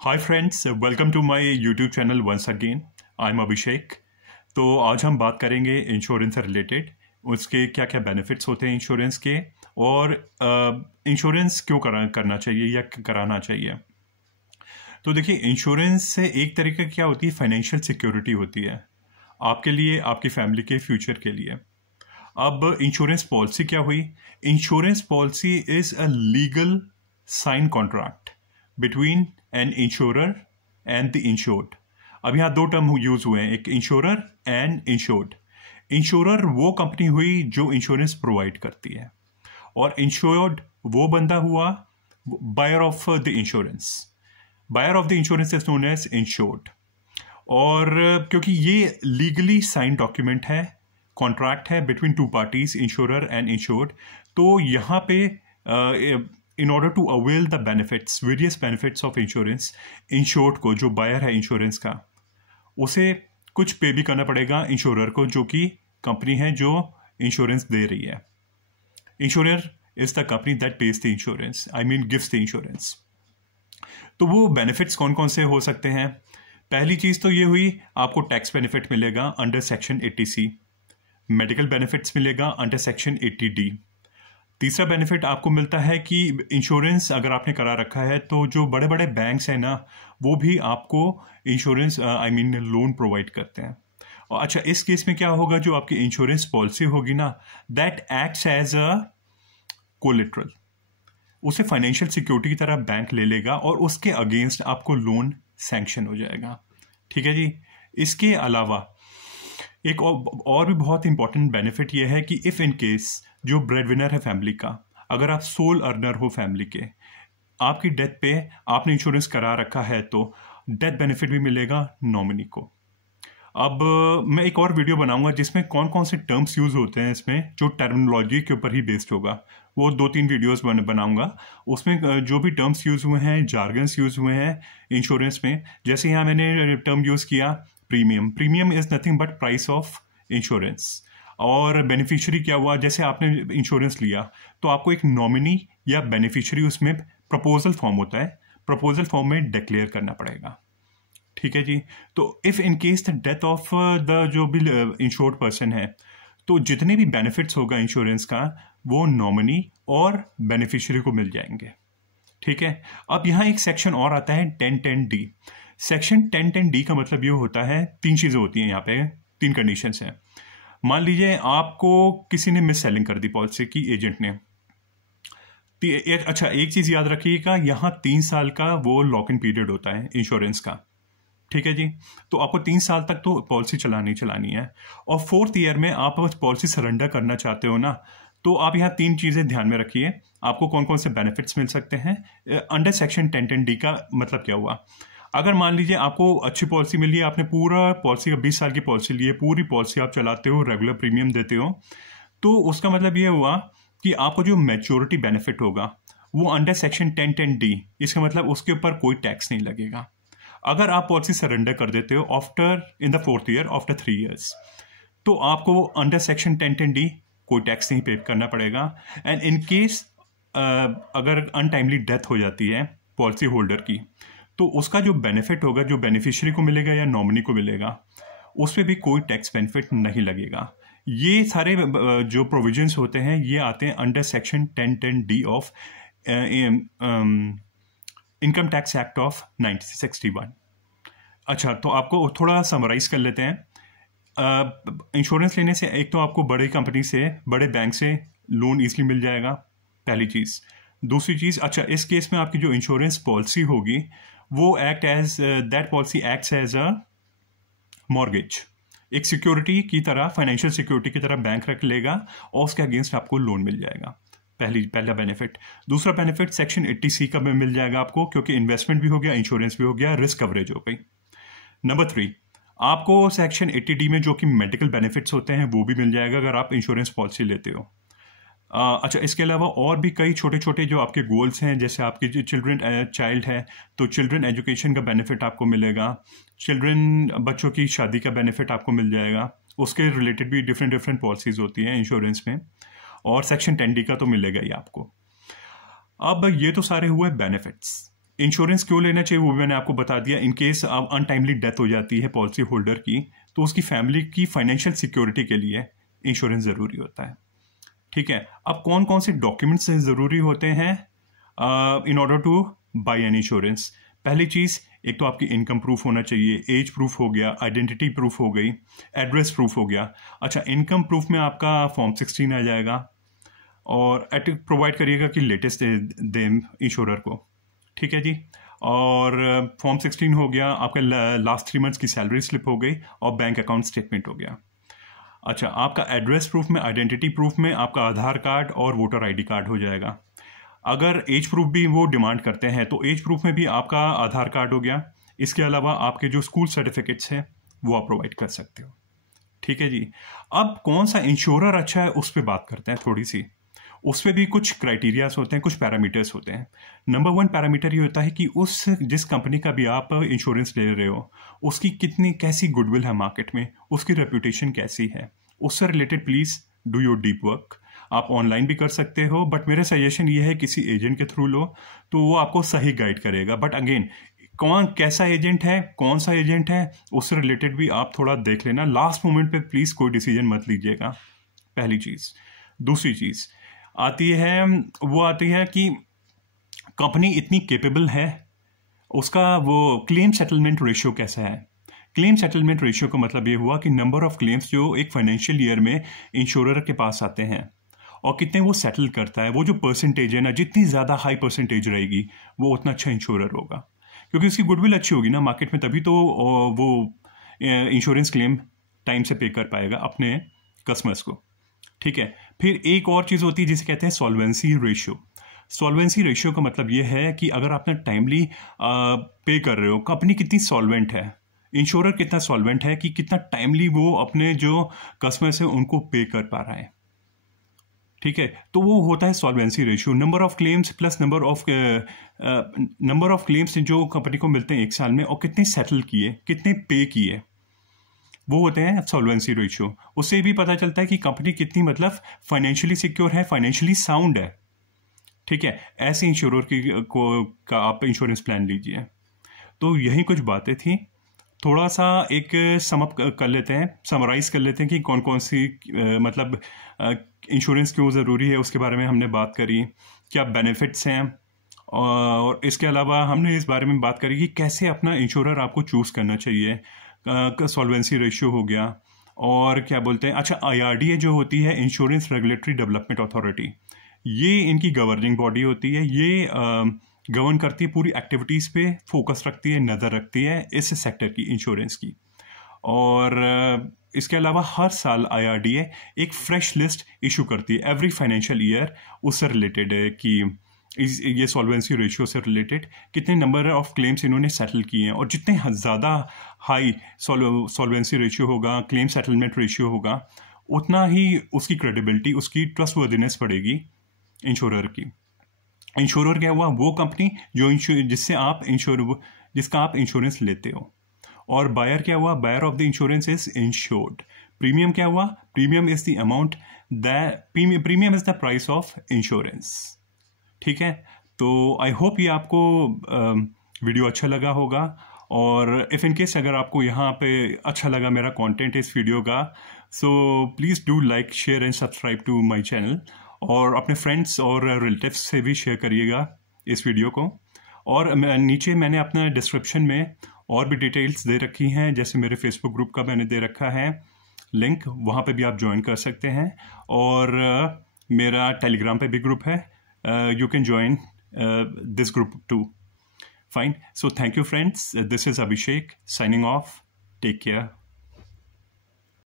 Hi friends, welcome to my YouTube channel once again. I am Abhishek. तो आज हम बात करेंगे इंश्योरेंस से रिलेटेड, उसके क्या क्या बेनिफिट्स होते हैं इंश्योरेंस के, और इंश्योरेंस क्यों करना चाहिए या कराना चाहिए। तो देखिए, इंश्योरेंस से एक तरीके की क्या होती है, फाइनेंशियल सिक्योरिटी होती है आपके लिए, आपकी फैमिली के फ्यूचर के लिए। अब इंश्योरेंस पॉलिसी क्या हुई? Insurance policy is a legal sign contract between an insurer and the insured. अब यहाँ दो टर्म यूज हुए हैं, एक इंश्योरर एंड इंश्योर्ड। इंश्योरर वो कंपनी हुई जो इंश्योरेंस प्रोवाइड करती है, और इंश्योर्ड वो बंदा हुआ buyer of the insurance. Buyer of the insurance is known as insured. और क्योंकि ये लीगली साइन डॉक्यूमेंट है, कॉन्ट्रैक्ट है between two parties, insurer and insured, तो यहाँ पे in order to avail the benefits, various benefits of insurance, insured को, जो बायर है इंश्योरेंस का, उसे कुछ पे भी करना पड़ेगा इंश्योरर को, जो कि कंपनी है जो इंश्योरेंस दे रही है। Insurer is the company that page the insurance, I mean gives the insurance. तो वो बेनिफिट्स कौन कौन से हो सकते हैं? पहली चीज तो ये हुई, आपको टैक्स बेनिफिट मिलेगा under section 80C, medical benefits मिलेगा अंडर सेक्शन 80D। तीसरा बेनिफिट आपको मिलता है कि इंश्योरेंस अगर आपने करा रखा है तो जो बड़े बड़े बैंक्स हैं ना, वो भी आपको insurance I mean loan provide करते हैं। और अच्छा, इस केस में क्या होगा, जो आपकी इंश्योरेंस पॉलिसी होगी ना, that acts as a collateral, उसे फाइनेंशियल सिक्योरिटी की तरह बैंक ले लेगा और उसके अगेंस्ट आपको लोन सैंक्शन हो जाएगा। ठीक है जी। इसके अलावा एक और भी बहुत इंपॉर्टेंट बेनिफिट यह है कि इफ़ इन केस जो ब्रेड विनर है फैमिली का, अगर आप सोल अर्नर हो फैमिली के, आपकी डेथ पे आपने इंश्योरेंस करा रखा है, तो डेथ बेनिफिट भी मिलेगा नॉमिनी को। अब मैं एक और वीडियो बनाऊंगा जिसमें कौन कौन से टर्म्स यूज होते हैं, इसमें जो टर्मिनोलॉजी के ऊपर ही बेस्ड होगा, वो 2-3 वीडियोस बनाऊंगा। उसमें जो भी टर्म्स यूज हुए हैं, जार्गन्स यूज हुए हैं इंश्योरेंस में, जैसे यहाँ मैंने टर्म यूज किया premium. Premium is nothing but price of insurance. और बेनिफिशियरी क्या हुआ, जैसे आपने इंश्योरेंस लिया तो आपको एक नॉमिनी या बेनिफिशियरी उसमें प्रपोजल फॉर्म होता है, प्रपोजल फॉर्म में डिक्लेयर करना पड़ेगा। ठीक है जी। तो if in case the death of the जो भी इंश्योर्ड पर्सन है, तो जितने भी बेनिफिट्स होगा इंश्योरेंस का, वो नॉमिनी और बेनिफिशियरी को मिल जाएंगे। ठीक है। अब यहाँ एक सेक्शन और आता है 1010D। सेक्शन 1010D का मतलब ये होता है, 3 चीजें होती हैं यहाँ पे, 3 कंडीशंस हैं। मान लीजिए आपको किसी ने मिस सेलिंग कर दी पॉलिसी की, एजेंट ने। अच्छा, एक चीज याद रखिएगा, यहाँ 3 साल का वो लॉक इन पीरियड होता है इंश्योरेंस का। ठीक है जी। तो आपको 3 साल तक तो पॉलिसी चलानी है, और 4th ईयर में आप पॉलिसी सरेंडर करना चाहते हो ना, तो आप यहाँ 3 चीजें ध्यान में रखिए, आपको कौन कौन से बेनिफिट्स मिल सकते हैं अंडर सेक्शन 1010D का। मतलब क्या हुआ, अगर मान लीजिए आपको अच्छी पॉलिसी मिली है, आपने पूरा पॉलिसी का 20 साल की पॉलिसी ली है, पूरी पॉलिसी आप चलाते हो, रेगुलर प्रीमियम देते हो, तो उसका मतलब ये हुआ कि आपको जो मैच्योरिटी बेनिफिट होगा वो अंडर सेक्शन 1010D, इसका मतलब उसके ऊपर कोई टैक्स नहीं लगेगा। अगर आप पॉलिसी सरेंडर कर देते हो after in the 4th year, after 3 years, तो आपको अंडर सेक्शन 1010D कोई टैक्स नहीं पे करना पड़ेगा। एंड इन केस अगर अनटाइमली डेथ हो जाती है पॉलिसी होल्डर की, तो उसका जो बेनिफिट होगा, जो बेनिफिशियरी को मिलेगा या नॉमिनी को मिलेगा, उस पर भी कोई टैक्स बेनिफिट नहीं लगेगा। ये सारे जो प्रोविजंस होते हैं, ये आते हैं under section 1010D of income tax act of 1961। अच्छा, तो आपको थोड़ा समराइज कर लेते हैं। इंश्योरेंस लेने से एक तो आपको बड़ी कंपनी से, बड़े बैंक से लोन ईजिली मिल जाएगा, पहली चीज। दूसरी चीज, अच्छा, इस केस में आपकी जो इंश्योरेंस पॉलिसी होगी, वो act as that policy acts as a mortgage, एक सिक्योरिटी की तरह, फाइनेंशियल सिक्योरिटी की तरह बैंक रख लेगा, और उसके अगेंस्ट आपको लोन मिल जाएगा। पहला बेनिफिट। दूसरा बेनिफिट सेक्शन 80C का भी मिल जाएगा आपको, क्योंकि इन्वेस्टमेंट भी हो गया, इंश्योरेंस भी हो गया, रिस्क कवरेज हो गई। नंबर 3, आपको सेक्शन 80D में जो कि मेडिकल बेनिफिट्स होते हैं वो भी मिल जाएगा अगर आप इंश्योरेंस पॉलिसी लेते हो। अच्छा, इसके अलावा और भी कई छोटे छोटे जो आपके गोल्स हैं, जैसे आपके जो चाइल्ड है, तो चिल्ड्रन एजुकेशन का बेनिफिट आपको मिलेगा, बच्चों की शादी का बेनिफिट आपको मिल जाएगा, उसके रिलेटेड भी डिफरेंट पॉलिसीज होती हैं इंश्योरेंस में, और सेक्शन 10D का तो मिलेगा ही आपको। अब ये तो सारे हुए बेनिफिट्स। इंश्योरेंस क्यों लेना चाहिए वो भी मैंने आपको बता दिया। इन केस अब अनटाइमली डेथ हो जाती है पॉलिसी होल्डर की, तो उसकी फैमिली की फाइनेंशियल सिक्योरिटी के लिए इंश्योरेंस ज़रूरी होता है। ठीक है, अब कौन कौन से डॉक्यूमेंट्स ज़रूरी होते हैं इन order two by an insurance? पहली चीज़, एक तो आपकी इनकम प्रूफ होना चाहिए, एज प्रूफ हो गया, आइडेंटिटी प्रूफ हो गई, एड्रेस प्रूफ हो गया। अच्छा, इनकम प्रूफ में आपका फॉर्म 16 आ जाएगा, और प्रोवाइड करिएगा कि लेटेस्ट दे इंश्योरर को। ठीक है जी। और फॉर्म 16 हो गया, आपका लास्ट 3 मंथ्स की सैलरी स्लिप हो गई, और बैंक अकाउंट स्टेटमेंट हो गया। अच्छा, आपका एड्रेस प्रूफ में, आइडेंटिटी प्रूफ में आपका आधार कार्ड और वोटर आईडी कार्ड हो जाएगा। अगर एज प्रूफ भी वो डिमांड करते हैं तो एज प्रूफ में भी आपका आधार कार्ड हो गया। इसके अलावा आपके जो स्कूल सर्टिफिकेट्स हैं वो आप प्रोवाइड कर सकते हो। ठीक है जी। अब कौन सा इंश्योरर अच्छा है उस पर बात करते हैं थोड़ी सी। उस पर भी कुछ क्राइटेरियाज होते हैं, कुछ पैरामीटर्स होते हैं। नंबर 1 पैरामीटर ये होता है कि उस जिस कंपनी का भी आप इंश्योरेंस ले रहे हो उसकी कितनी कैसी गुडविल है मार्केट में, उसकी रेपुटेशन कैसी है। उससे related please do your deep work. आप ऑनलाइन भी कर सकते हो, बट मेरा सजेशन ये है किसी एजेंट के थ्रू लो, तो वो आपको सही गाइड करेगा। बट अगेन, कौन कैसा एजेंट है, कौन सा एजेंट है, उससे रिलेटेड भी आप थोड़ा देख लेना। लास्ट मोमेंट पे प्लीज़ कोई डिसीजन मत लीजिएगा, पहली चीज़। दूसरी चीज़ आती है कि कंपनी इतनी केपेबल है, उसका वो क्लेम सेटलमेंट रेशियो कैसा है। क्लेम सेटलमेंट रेशियो का मतलब ये हुआ कि नंबर ऑफ क्लेम्स जो एक फाइनेंशियल ईयर में इंश्योरर के पास आते हैं और कितने वो सेटल करता है। वो जो परसेंटेज है ना, जितनी ज़्यादा हाई परसेंटेज रहेगी वो उतना अच्छा इंश्योरर होगा, क्योंकि उसकी गुडविल अच्छी होगी ना मार्केट में, तभी तो वो इंश्योरेंस क्लेम टाइम से पे कर पाएगा अपने कस्टमर्स को। ठीक है, फिर एक और चीज़ होती है जिसे कहते हैं सॉल्वेंसी रेशियो। सॉल्वेंसी रेशियो का मतलब ये है कि अगर आपने टाइमली पे कर रहे हो, कंपनी कितनी सॉल्वेंट है, इंश्योरर कितना सॉल्वेंट है कि कितना टाइमली वो अपने जो कस्टमर्स हैं उनको पे कर पा रहा है। ठीक है, तो वो होता है solvency ratio. Number of claims plus number of claims जो कंपनी को मिलते हैं एक साल में, और कितने सेटल किए, कितने पे किए, वो होते हैं सॉल्वेंसी रेशियो। उससे भी पता चलता है कि कंपनी कितनी मतलब फाइनेंशियली सिक्योर है, फाइनेंशियली साउंड है। ठीक है, ऐसे इंश्योरर का आप इंश्योरेंस प्लान लीजिए। तो यही कुछ बातें थी। थोड़ा सा एक समअप कर लेते हैं, समराइज कर लेते हैं कि कौन कौन सी मतलब इंश्योरेंस क्यों ज़रूरी है, उसके बारे में हमने बात करी, क्या बेनिफिट्स हैं, और इसके अलावा हमने इस बारे में बात करी कि कैसे अपना इंश्योरर आपको चूज़ करना चाहिए। सॉल्वेंसी रेशियो हो गया, और क्या बोलते हैं, अच्छा IRDA जो होती है, इंश्योरेंस रेगुलेटरी डेवलपमेंट अथॉरिटी, ये इनकी गवर्निंग बॉडी होती है। ये गवर्न करती है, पूरी एक्टिविटीज़ पे फोकस रखती है, नज़र रखती है इस सेक्टर की, इंश्योरेंस की। और इसके अलावा हर साल IRDA एक फ्रेश लिस्ट इशू करती है एवरी फाइनेंशियल ईयर, उससे रिलेटेड है कि ये सॉल्वेंसी रेशियो से रिलेटेड कितने नंबर ऑफ क्लेम्स इन्होंने सेटल किए हैं, और जितने ज़्यादा हाई सॉल्वेंसी रेशियो होगा, क्लेम सेटलमेंट रेशियो होगा, उतना ही उसकी क्रेडिबिलिटी, उसकी ट्रस्टवर्दिनेस बढ़ेगी इंश्योरर की। इंश्योरर क्या हुआ, वो कंपनी जो जिसका आप इंश्योरेंस लेते हो। और बायर क्या हुआ, buyer of the insurance is insured. Premium क्या हुआ, premium is the amount, premium is the price of insurance. ठीक है, तो आई होप ये आपको वीडियो अच्छा लगा होगा। और इफ़ इन केस अगर आपको यहाँ पे अच्छा लगा मेरा कंटेंट इस वीडियो का, so please do like, share and subscribe to my channel, और अपने फ्रेंड्स और रिलेटिव्स से भी शेयर करिएगा इस वीडियो को। और नीचे मैंने अपना डिस्क्रिप्शन में और भी डिटेल्स दे रखी हैं, जैसे मेरे फेसबुक ग्रुप का मैंने दे रखा है लिंक, वहाँ पे भी आप ज्वाइन कर सकते हैं। और मेरा टेलीग्राम पे भी ग्रुप है, you can join this group too. Fine, so thank you friends, this is Abhishek signing off, take care.